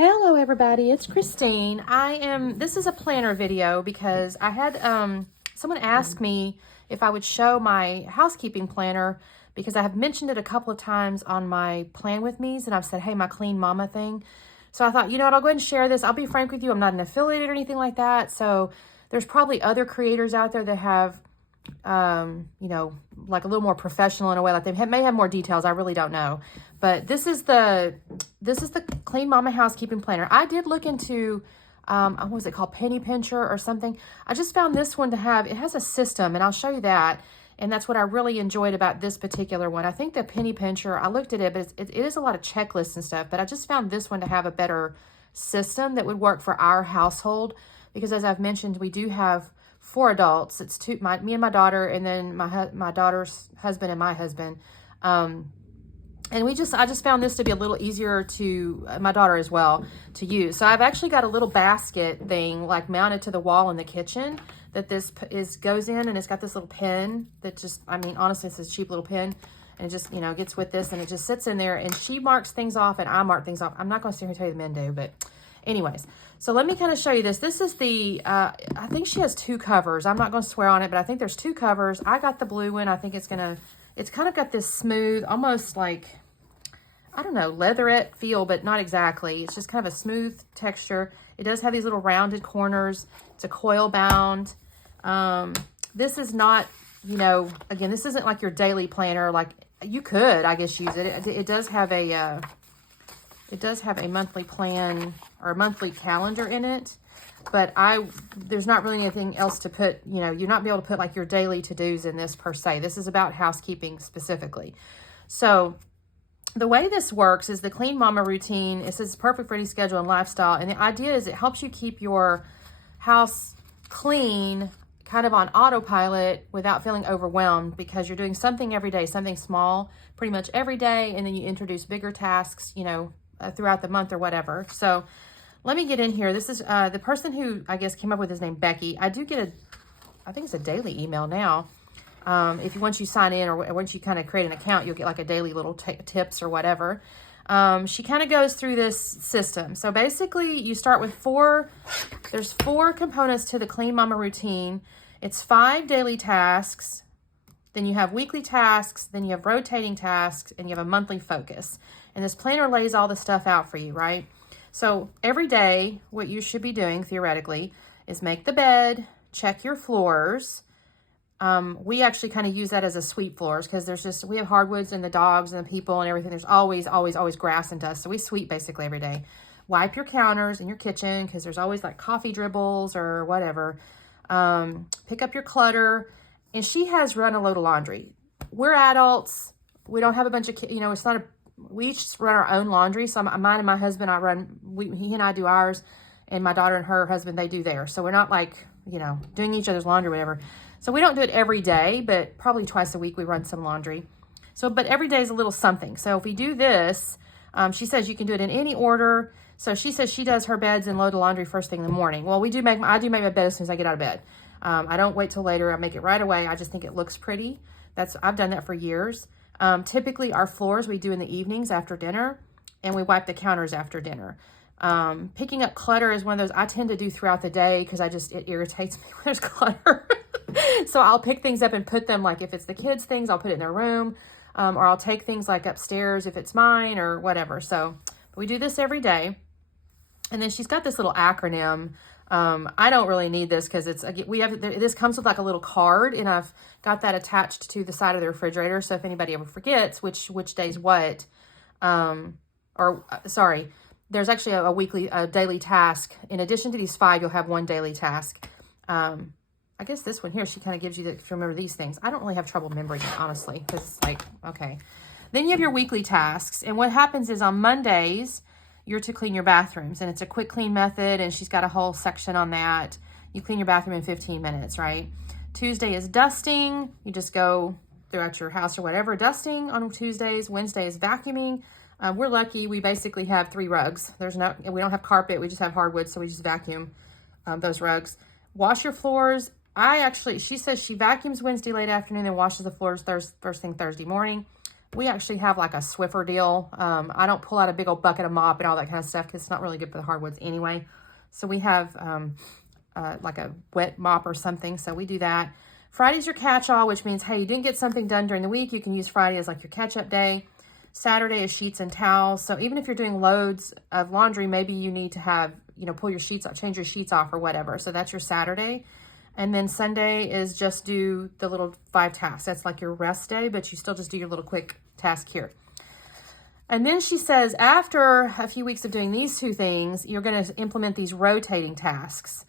Hello everybody, it's Christine. This is a planner video because I had someone ask me if I would show my housekeeping planner because I have mentioned it a couple of times on my Plan With Me's and I've said, hey, my Clean Mama thing. So I thought, you know what, I'll go ahead and share this. I'll be frank with you, I'm not an affiliate or anything like that. So there's probably other creators out there that have, like a little more professional in a way, like they may have more details. I really don't know. But this is the Clean Mama Housekeeping Planner. I did look into, what was it called? Penny Pincher or something. I just found this one to have, it has a system and I'll show you that. And that's what I really enjoyed about this particular one. I think the Penny Pincher, I looked at it, but it is a lot of checklists and stuff, but I just found this one to have a better system that would work for our household. Because as I've mentioned, we do have 4 adults. It's me and my daughter, and then my daughter's husband and my husband. And I just found this to be a little easier to, my daughter as well, to use. So I've actually got a little basket thing like mounted to the wall in the kitchen that this goes in, and it's got this little pin that just, I mean, honestly, it's a cheap little pin, and it just, gets with this, and it just sits in there, and she marks things off, and I mark things off. I'm not going to sit here and tell you the men do, but anyways. So let me kind of show you this. This is the, I think she has 2 covers. I'm not going to swear on it, but I think there's 2 covers. I got the blue one. I think it's kind of got this smooth, almost like, I don't know, leatherette feel, but not exactly. It's just kind of a smooth texture. It does have these little rounded corners. It's a coil bound. This is not, again, this isn't like your daily planner. Like you could, I guess, use it. It does have a monthly plan or a monthly calendar in it, but there's not really anything else to put, you're not be able to put like your daily to-dos in this per se. This is about housekeeping specifically. So the way this works is the Clean Mama routine. It says it's perfect for any schedule and lifestyle. And the idea is it helps you keep your house clean, kind of on autopilot without feeling overwhelmed because you're doing something every day, something small, pretty much every day. And then you introduce bigger tasks, throughout the month or whatever. So let me get in here. This is the person who I guess came up with his name, Becky. I do get I think it's a daily email now. Once you sign in or once you kind of create an account, you'll get like a daily little tips or whatever. She kind of goes through this system. So basically you start with there's 4 components to the Clean Mama routine. It's 5 daily tasks. Then you have weekly tasks, then you have rotating tasks, and you have a monthly focus. And this planner lays all the stuff out for you, right? So every day, what you should be doing, theoretically, is make the bed, check your floors. We actually kind of use that as a sweep floors because we have hardwoods and the dogs and the people and everything. There's always grass and dust. So we sweep basically every day. Wipe your counters in your kitchen because there's always like coffee dribbles or whatever. Pick up your clutter. And she has run a load of laundry. We're adults. We don't have a bunch of kids. We each run our own laundry. So mine and my husband, he and I do ours. And my daughter and her husband, they do theirs. So we're not like, doing each other's laundry or whatever. So we don't do it every day, but probably twice a week we run some laundry. So, but every day is a little something. So if we do this, she says you can do it in any order. So she says she does her beds and load of laundry first thing in the morning. Well, I do make my bed as soon as I get out of bed. I don't wait till later. I make it right away. I just think it looks pretty. I've done that for years. Typically our floors we do in the evenings after dinner, and we wipe the counters after dinner. Picking up clutter is one of those I tend to do throughout the day because it irritates me when there's clutter. So I'll pick things up and put them, like if it's the kids' things, I'll put it in their room, or I'll take things like upstairs if it's mine or whatever. So we do this every day. And then she's got this little acronym. I don't really need this because this comes with like a little card, and I've got that attached to the side of the refrigerator. So if anybody ever forgets which day's what, there's actually a daily task. In addition to these 5, you'll have 1 daily task. I guess this one here, she kind of gives you to remember these things. I don't really have trouble remembering it, honestly, because it's like, okay. Then you have your weekly tasks. And what happens is on Mondays, you're to clean your bathrooms, and it's a quick clean method, and she's got a whole section on that. You clean your bathroom in 15 minutes, right? Tuesday is dusting. You just go throughout your house or whatever, dusting on Tuesdays. Wednesday is vacuuming. We're lucky. We basically have 3 rugs. We don't have carpet. We just have hardwood, so we just vacuum those rugs. Wash your floors. She says she vacuums Wednesday late afternoon and washes the floors first thing Thursday morning. We actually have like a Swiffer deal. I don't pull out a big old bucket of mop and all that kind of stuff because it's not really good for the hardwoods anyway. So we have like a wet mop or something. So we do that. Friday's your catch-all, which means, hey, you didn't get something done during the week. You can use Friday as like your catch-up day. Saturday is sheets and towels. So even if you're doing loads of laundry, maybe you need to have, pull your sheets off, change your sheets off or whatever. So that's your Saturday. And then Sunday is just do the little 5 tasks. That's like your rest day, but you still just do your little quick task here. And then she says, after a few weeks of doing these 2 things, you're going to implement these rotating tasks.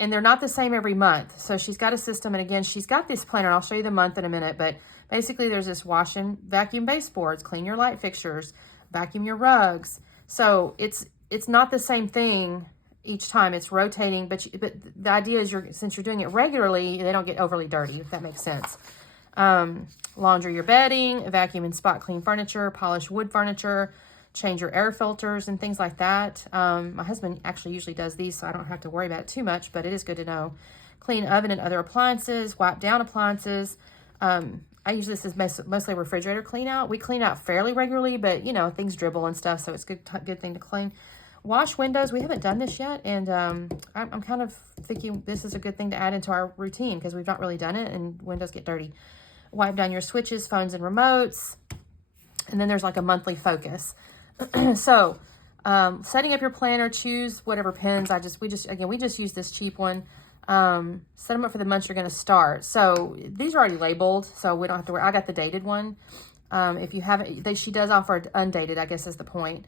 And they're not the same every month. So she's got a system. And again, she's got this planner. I'll show you the month in a minute. But basically, there's this wash and vacuum baseboards, clean your light fixtures, vacuum your rugs. So it's not the same thing each time. It's rotating, but the idea is since you're doing it regularly, they don't get overly dirty, if that makes sense. Laundry your bedding, vacuum and spot clean furniture, polish wood furniture, change your air filters and things like that. My husband actually usually does these, so I don't have to worry about it too much, but it is good to know. Clean oven and other appliances, wipe down appliances. I use this as mostly refrigerator clean out. We clean out fairly regularly, but things dribble and stuff, so it's good thing to clean. Wash windows. We haven't done this yet, and I'm kind of thinking this is a good thing to add into our routine because we've not really done it, and windows get dirty. Wipe down your switches, phones, and remotes. And then there's like a monthly focus. So setting up your planner, choose whatever pens. We just use this cheap one. Set them up for the months you're going to start. So these are already labeled, so we don't have to worry. I got the dated one. If you haven't, she does offer undated, I guess is the point.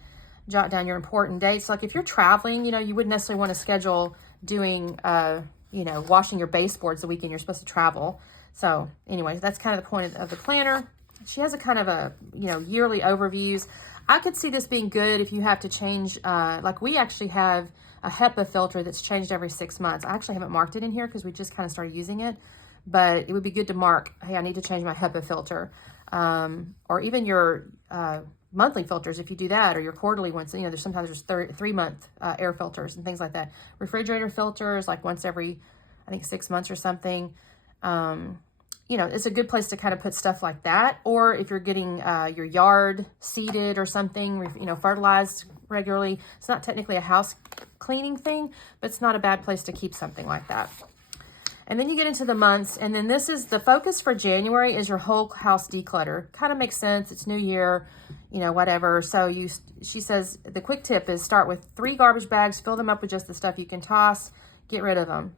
Jot down your important dates. Like if you're traveling, you wouldn't necessarily want to schedule doing, washing your baseboards the weekend you're supposed to travel. So anyway, that's kind of the point of the planner. She has a kind of a, yearly overviews. I could see this being good if you have to change, like we actually have a HEPA filter that's changed every 6 months. I actually haven't marked it in here because we just kind of started using it, but it would be good to mark, hey, I need to change my HEPA filter. Or even your monthly filters, if you do that, or your quarterly ones. There's sometimes 3-month air filters and things like that. Refrigerator filters, like once every, I think 6 months or something. It's a good place to kind of put stuff like that. Or if you're getting your yard seeded or something, fertilized regularly. It's not technically a house cleaning thing, but it's not a bad place to keep something like that. And then you get into the months, and then this is the focus for January is your whole house declutter. Kind of makes sense. It's new year, whatever. So she says the quick tip is start with 3 garbage bags, fill them up with just the stuff you can toss, get rid of them.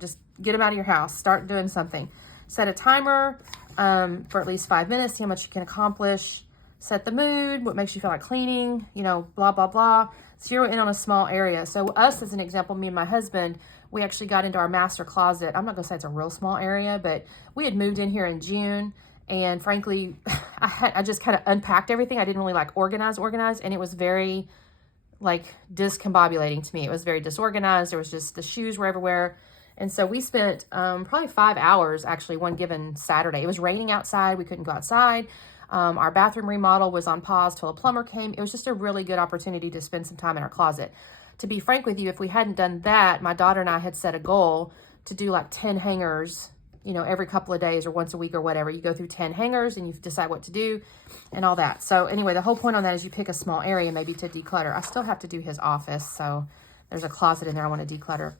Just get them out of your house. Start doing something. Set a timer for at least 5 minutes, see how much you can accomplish. Set the mood, what makes you feel like cleaning, blah, blah, blah. Zero in on a small area. So us, as an example, me and my husband, we actually got into our master closet. I'm not going to say it's a real small area, but we had moved in here in June. And frankly, I just kind of unpacked everything. I didn't really organize. And it was very discombobulating to me. It was very disorganized. There was just, the shoes were everywhere. And so we spent probably 5 hours, actually, one given Saturday. It was raining outside. We couldn't go outside. Our bathroom remodel was on pause till a plumber came. It was just a really good opportunity to spend some time in our closet. To be frank with you, if we hadn't done that, my daughter and I had set a goal to do 10 hangers, every couple of days or once a week or whatever. You go through 10 hangers and you decide what to do and all that. So anyway, the whole point on that is you pick a small area maybe to declutter. I still have to do his office, so there's a closet in there I want to declutter.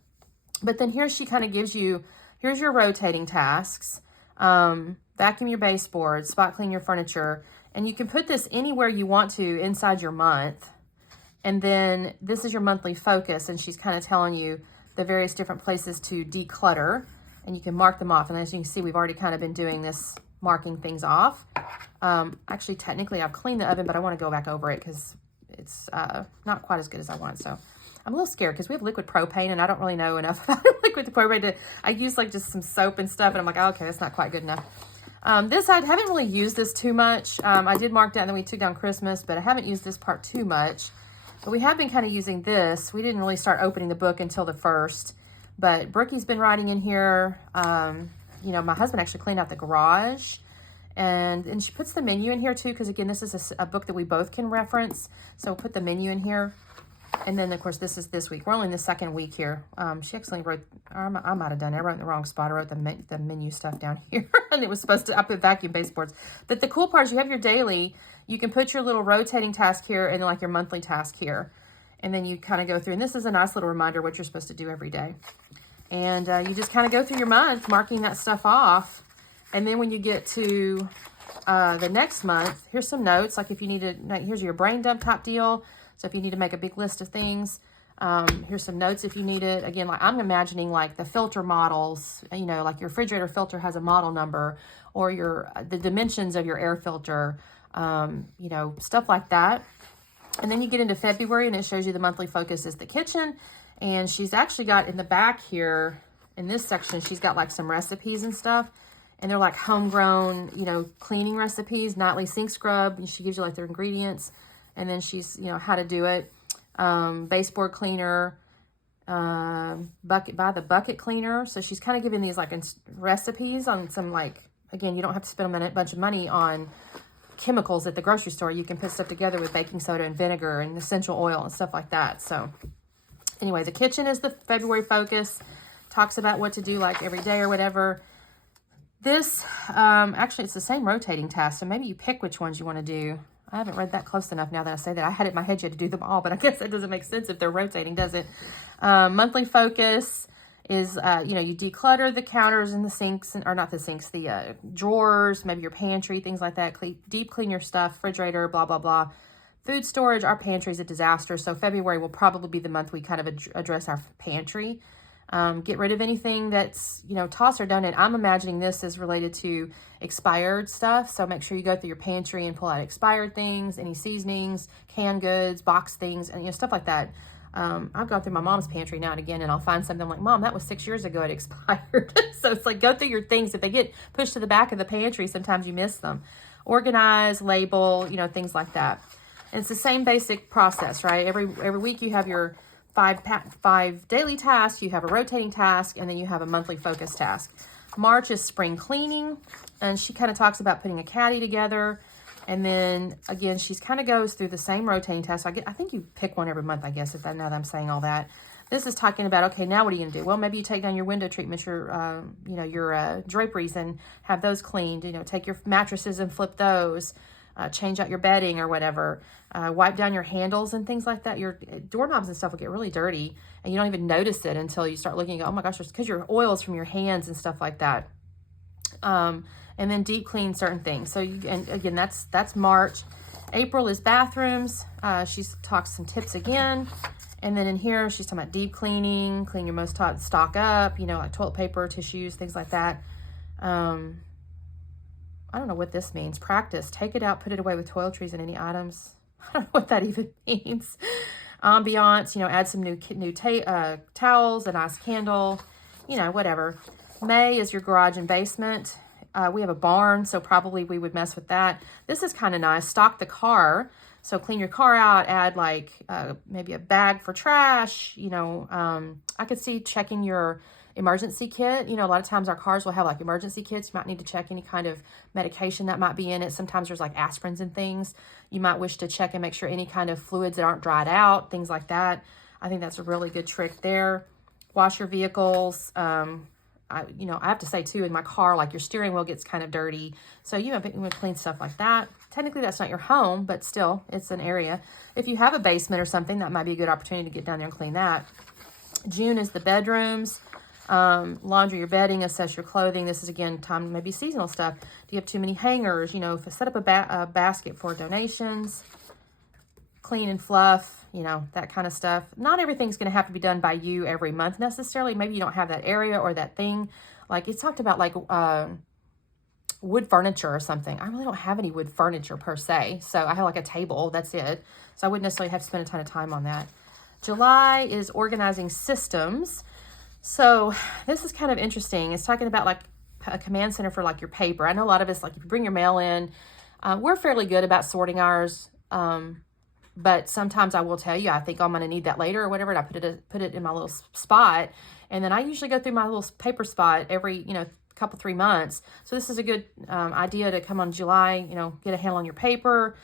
But then here she kind of gives you, here's your rotating tasks. Vacuum your baseboards, spot clean your furniture. And you can put this anywhere you want to inside your month. And then this is your monthly focus. And she's kind of telling you the various different places to declutter. And you can mark them off. And as you can see, we've already kind of been doing this, marking things off. Actually, technically, I've cleaned the oven, but I want to go back over it because it's not quite as good as I want. So I'm a little scared because we have liquid propane and I don't really know enough about liquid propane. I use just some soap and stuff, and I'm like, oh, okay, that's not quite good enough. This, I haven't really used this too much. I did mark down, then we took down Christmas, but I haven't used this part too much. But we have been kind of using this. We didn't really start opening the book until the 1st. But Brookie's been writing in here. My husband actually cleaned out the garage. And she puts the menu in here too, because again, this is a book that we both can reference. So we'll put the menu in here. And then, of course, this is this week. We're only in the second week here. She actually wrote, I might have done it. I wrote in the wrong spot. I wrote the menu stuff down here. And it was supposed to, I put vacuum baseboards. But the cool part is you have your daily. You can put your little rotating task here and like your monthly task here. And then you kind of go through. And this is a nice little reminder what you're supposed to do every day. And you just kind of go through your month, marking that stuff off. And then when you get to the next month, here's some notes. Like if you need to, here's your brain dump type deal. So if you need to make a big list of things, here's some notes if you need it. Again, like I'm imagining like the filter models, you know, like your refrigerator filter has a model number, or the dimensions of your air filter, you know, stuff like that. And then you get into February and it shows you the monthly focus is the kitchen. And she's actually got in the back here, in this section, she's got like some recipes and stuff. And they're like homegrown, you know, cleaning recipes, nightly sink scrub. And she gives you like their ingredients. And then she's, you know, how to do it. Baseboard cleaner, buy the bucket cleaner. So she's kind of giving these like recipes on some like, again, you don't have to spend a bunch of money on chemicals at the grocery store. You can put stuff together with baking soda and vinegar and essential oil and stuff like that. So anyway, the kitchen is the February focus. Talks about what to do like every day or whatever. This, actually it's the same rotating task. So maybe you pick which ones you want to do. I haven't read that close enough now that I say that. I had it in my head you had to do them all, but I guess that doesn't make sense if they're rotating, does it? Monthly focus is, you know, you declutter the counters and the sinks, or not the sinks, the drawers, maybe your pantry, things like that. Deep clean your stuff, refrigerator, blah, blah, blah. Food storage, our pantry is a disaster. So February will probably be the month we kind of address our pantry. Get rid of anything that's, you know, toss or done. And I'm imagining this is related to expired stuff. So make sure you go through your pantry and pull out expired things, any seasonings, canned goods, box things, and, you know, stuff like that. I've gone through my mom's pantry now and again, and I'll find something like, Mom, that was 6 years ago, it expired. So it's like, go through your things. If they get pushed to the back of the pantry, sometimes you miss them. Organize, label, you know, things like that. And it's the same basic process, right? Every week you have your five daily tasks, you have a rotating task, and then you have a monthly focus task. March is spring cleaning, and she kind of talks about putting a caddy together. And then again, she's kind of goes through the same rotating task. I think you pick one every month, I guess, now that I'm saying all that. This is talking about, okay, now what are you gonna do? Well, maybe you take down your window treatments, your you know, your draperies, and have those cleaned. You know, take your mattresses and flip those. Change out your bedding or whatever. Wipe down your handles and things like that. Your doorknobs and stuff will get really dirty, and you don't even notice it until you start looking and go, oh my gosh, it's because your oils from your hands and stuff like that. And then deep clean certain things. So and again, that's March. April is bathrooms. She talks some tips again. And then in here, she's talking about deep cleaning, clean your most stock up, you know, like toilet paper, tissues, things like that. I don't know what this means. Practice. Take it out, put it away with toiletries and any items. I don't know what that even means. Ambiance, you know, add some new towels, a nice candle, you know, whatever. May is your garage and basement. We have a barn, so probably we would mess with that. This is kind of nice. Stock the car. So clean your car out, add like maybe a bag for trash. You know, I could see checking your emergency kit. You know, a lot of times our cars will have like emergency kits. You might need to check any kind of medication that might be in it. Sometimes there's like aspirins and things. You might wish to check and make sure any kind of fluids that aren't dried out, things like that. I think that's a really good trick there. Wash your vehicles. You know, I have to say too, in my car, like your steering wheel gets kind of dirty. So you want to clean stuff like that. Technically that's not your home, but still it's an area. If you have a basement or something, that might be a good opportunity to get down there and clean that. June is the bedrooms. Laundry your bedding, assess your clothing. This is again time maybe seasonal stuff. Do you have too many hangers? You know, set up a basket for donations. Clean and fluff, you know, that kind of stuff. Not everything's going to have to be done by you every month necessarily. Maybe you don't have that area or that thing. Like it's talked about like wood furniture or something. I really don't have any wood furniture per se. So I have like a table, that's it. So I wouldn't necessarily have to spend a ton of time on that. July is organizing systems. So this is kind of interesting. It's talking about like a command center for like your paper. I know a lot of us, like if you bring your mail in, we're fairly good about sorting ours. But sometimes I will tell you, I think I'm going to need that later or whatever. And I put it in my little spot. And then I usually go through my little paper spot every, you know, couple, 3 months. So this is a good idea to come on July, you know, get a handle on your paper,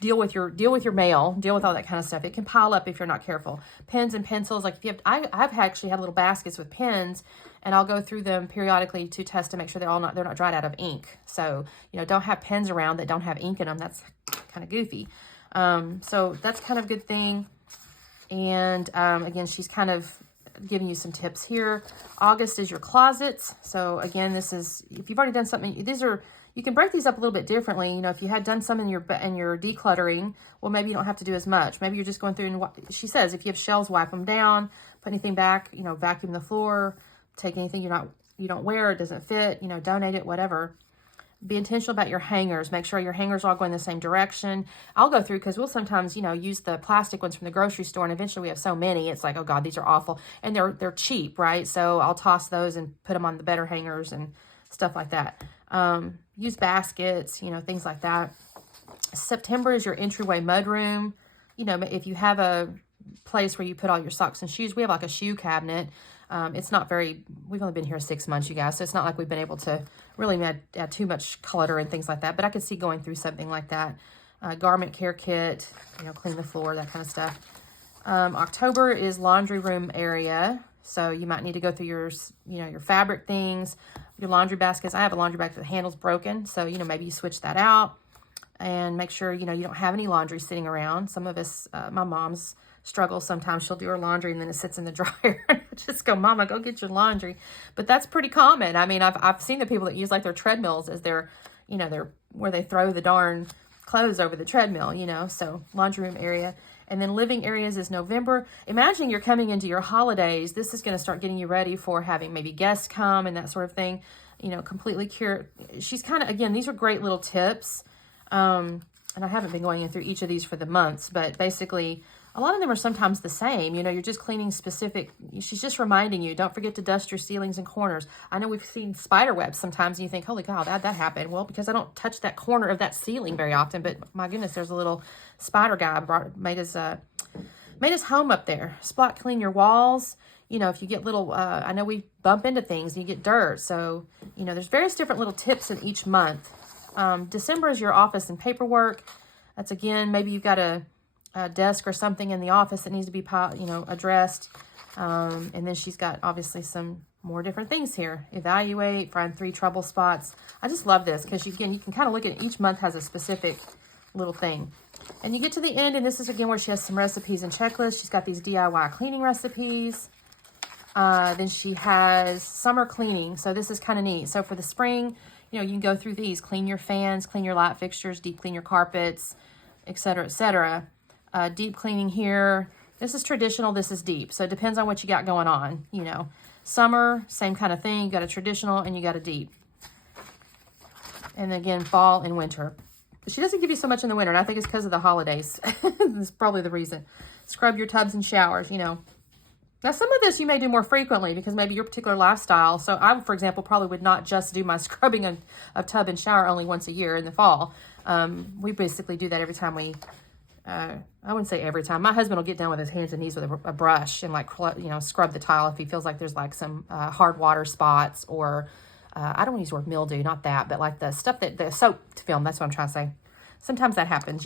deal with your mail, deal with all that kind of stuff. It can pile up if you're not careful. Pens and pencils, like if you have, I've actually had little baskets with pens, and I'll go through them periodically to test to make sure they're not dried out of ink. So, don't have pens around that don't have ink in them. That's kind of goofy. So that's kind of a good thing. And again, she's kind of giving you some tips here. August is your closets. So again, this is, if you've already done something, you can break these up a little bit differently. If you had done some in your decluttering, well, maybe you don't have to do as much. Maybe you're just going through and she says, if you have shelves, wipe them down, put anything back, vacuum the floor, take anything you don't wear, it doesn't fit, donate it, whatever. Be intentional about your hangers. Make sure your hangers are all going the same direction. I'll go through, because we'll sometimes, use the plastic ones from the grocery store, and eventually we have so many, it's like, oh God, these are awful. And they're cheap, right? So I'll toss those and put them on the better hangers and stuff like that. Use baskets, things like that. September is your entryway mudroom. If you have a place where you put all your socks and shoes, we have like a shoe cabinet. It's not we've only been here 6 months, you guys, so it's not like we've been able to really add too much clutter and things like that, but I could see going through something like that. Garment care kit, clean the floor, that kind of stuff. October is laundry room area, so you might need to go through your fabric things, your laundry baskets. I have a laundry basket, the handle's broken, so, maybe you switch that out, and make sure, you don't have any laundry sitting around. Some of us, my mom's struggles sometimes. She'll do her laundry and then it sits in the dryer. Just go, Mama, go get your laundry. But that's pretty common. I mean, I've seen the people that use like their treadmills as their, where they throw the darn clothes over the treadmill, so laundry room area. And then living areas is November. Imagine you're coming into your holidays. This is going to start getting you ready for having maybe guests come and that sort of thing, completely cure. She's kind of, again, these are great little tips. And I haven't been going in through each of these for the months, but basically a lot of them are sometimes the same. You're just cleaning specific. She's just reminding you, don't forget to dust your ceilings and corners. I know we've seen spider webs sometimes and you think, holy cow, that happened. Well, because I don't touch that corner of that ceiling very often, but my goodness, there's a little spider guy made his home up there. Spot clean your walls. If you get little, I know we bump into things and you get dirt. So, there's various different little tips in each month. December is your office and paperwork. That's, again, maybe you've got a desk or something in the office that needs to be, addressed. And then she's got obviously some more different things here. Evaluate, find 3 trouble spots. I just love this because you can kind of look at each month has a specific little thing. And you get to the end, and this is again where she has some recipes and checklists. She's got these DIY cleaning recipes. Then she has summer cleaning. So this is kind of neat. So for the spring, you can go through these. Clean your fans, clean your light fixtures, deep clean your carpets, etc., etc. Deep cleaning here. This is traditional. This is deep. So it depends on what you got going on. Summer, same kind of thing. You got a traditional and you got a deep. And again, fall and winter. She doesn't give you so much in the winter, and I think it's because of the holidays. That's probably the reason. Scrub your tubs and showers, Now, some of this you may do more frequently because maybe your particular lifestyle. So I, for example, probably would not just do my scrubbing of tub and shower only once a year in the fall. We basically do that every time we, I wouldn't say every time. My husband will get down with his hands and knees with a brush and scrub the tile if he feels like there's like some hard water spots or I don't want to use the word mildew, not that, but like the stuff the soap film, that's what I'm trying to say. Sometimes that happens,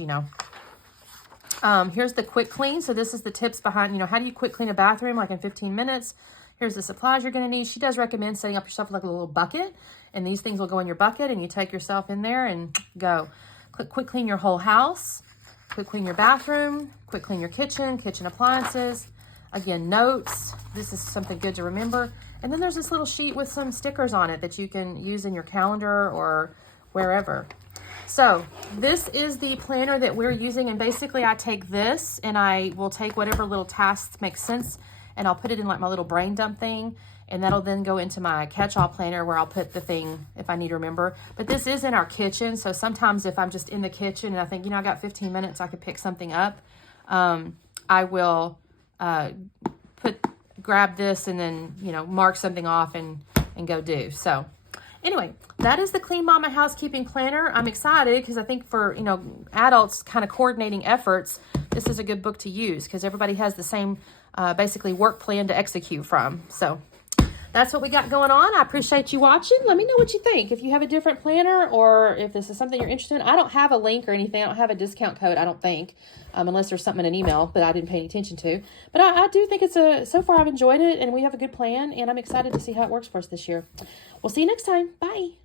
Here's the quick clean. So this is the tips behind, how do you quick clean a bathroom like in 15 minutes? Here's the supplies you're going to need. She does recommend setting up yourself like a little bucket, and these things will go in your bucket, and you take yourself in there and go. Quick clean your whole house. Quick clean your bathroom. Quick clean your kitchen appliances. Again, notes. This is something good to remember. And then there's this little sheet with some stickers on it that you can use in your calendar or wherever. So this is the planner that we're using, and basically I take this and I will take whatever little tasks make sense and I'll put it in like my little brain dump thing, and that'll then go into my catch-all planner where I'll put the thing if I need to remember. But this is in our kitchen, so sometimes if I'm just in the kitchen and I think, I got 15 minutes, I could pick something up, I will grab this and then, mark something off and go do. So anyway, that is the Clean Mama Housekeeping Planner. I'm excited because I think for, adults kind of coordinating efforts, this is a good book to use because everybody has the same basically work plan to execute from. So that's what we got going on. I appreciate you watching. Let me know what you think. If you have a different planner or if this is something you're interested in. I don't have a link or anything. I don't have a discount code, I don't think, unless there's something in an email that I didn't pay any attention to. But I do think so far I've enjoyed it, and we have a good plan, and I'm excited to see how it works for us this year. We'll see you next time. Bye.